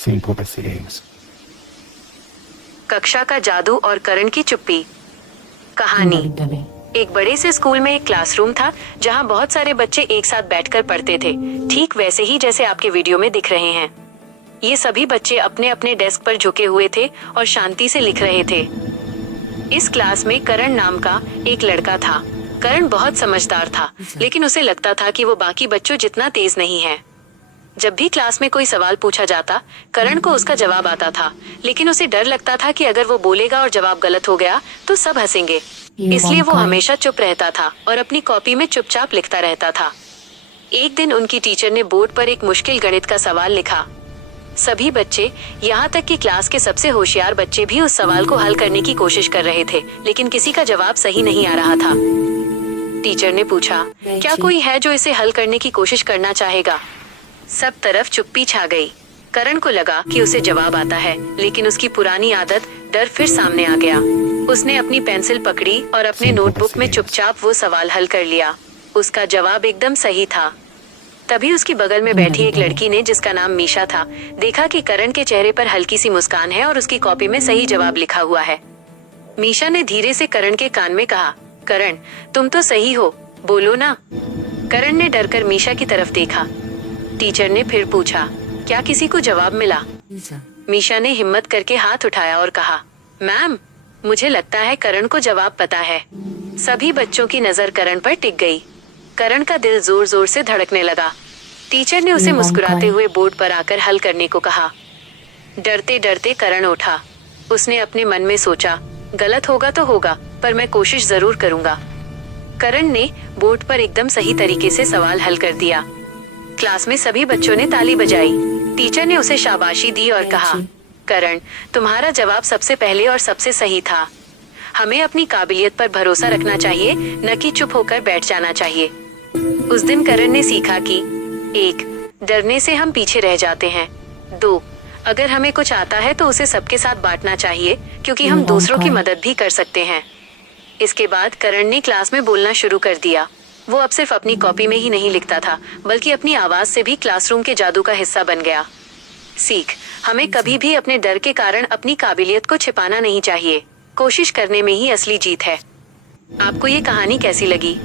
sem profecias. कक्षा का जादू और करण की चुप्पी। कहानी। एक बड़े से स्कूल में एक क्लासरूम था जहां बहुत सारे बच्चे एक साथ बैठकर पढ़ते थे, ठीक वैसे ही जैसे आपके वीडियो में दिख रहे हैं। ये सभी बच्चे अपने अपने डेस्क पर झुके हुए थे और शांति से लिख रहे थे। इस क्लास में करण नाम का एक लड़का था। करण बहुत समझदार था, लेकिन उसे लगता था कि वो बाकी बच्चों जितना तेज नहीं है। जब भी क्लास में कोई सवाल पूछा जाता, करण को उसका जवाब आता था, लेकिन उसे डर लगता था कि अगर वो बोलेगा और जवाब गलत हो गया तो सब हंसेंगे। इसलिए वो हमेशा चुप रहता था और अपनी कॉपी में चुपचाप लिखता रहता था। एक दिन उनकी टीचर ने बोर्ड पर एक मुश्किल गणित का सवाल लिखा। सभी बच्चे, यहाँ तक कि क्लास के सबसे होशियार बच्चे भी उस सवाल को हल करने की कोशिश कर रहे थे, लेकिन किसी का जवाब सही नहीं आ रहा था। टीचर ने पूछा, क्या कोई है जो इसे हल करने की कोशिश करना चाहेगा? सब तरफ चुप्पी छा गई। करण को लगा कि उसे जवाब आता है, लेकिन उसकी पुरानी आदत डर फिर सामने आ गया। उसने अपनी पेंसिल पकड़ी और अपने नोटबुक में चुपचाप वो सवाल हल कर लिया। उसका जवाब एकदम सही था। तभी उसकी बगल में बैठी एक लड़की ने, जिसका नाम मीशा था, देखा कि करण के चेहरे पर हल्की सी मुस्कान है और उसकी कॉपी में सही जवाब लिखा हुआ है। मीशा ने धीरे से करण के कान में कहा, करण, तुम तो सही हो, बोलो ना। करण ने डरकर मीशा की तरफ देखा। टीचर ने फिर पूछा, क्या किसी को जवाब मिला? मीशा ने हिम्मत करके हाथ उठाया और कहा, मैम, मुझे लगता है करण को जवाब पता है। सभी बच्चों की नजर करण पर टिक गई। करण का दिल जोर जोर से धड़कने लगा। टीचर ने उसे मुस्कुराते हुए बोर्ड पर आकर हल करने को कहा। डरते डरते करण उठा। उसने अपने मन में सोचा, गलत होगा तो होगा, पर मैं कोशिश जरूर करूंगा। करण ने बोर्ड पर एकदम सही तरीके से सवाल हल कर दिया। क्लास में सभी बच्चों ने ताली बजाई। टीचर ने उसे शाबाशी दी और कहा, करण, तुम्हारा जवाब सबसे पहले और सबसे सही था। हमें अपनी काबिलियत पर भरोसा रखना चाहिए, न कि चुप होकर बैठ जाना चाहिए। उस दिन करण ने सीखा कि 1. डरने से हम पीछे रह जाते हैं। 2. अगर हमें कुछ आता है तो उसे सबके साथ बांटना चाहिए, क्योंकि हम दूसरों की मदद भी कर सकते हैं। इसके बाद करण ने क्लास में बोलना शुरू कर दिया। वो अब सिर्फ अपनी कॉपी में ही नहीं लिखता था, बल्कि अपनी आवाज से भी क्लासरूम के जादू का हिस्सा बन गया। सीख, हमें कभी भी अपने डर के कारण अपनी काबिलियत को छिपाना नहीं चाहिए। कोशिश करने में ही असली जीत है। आपको ये कहानी कैसी लगी?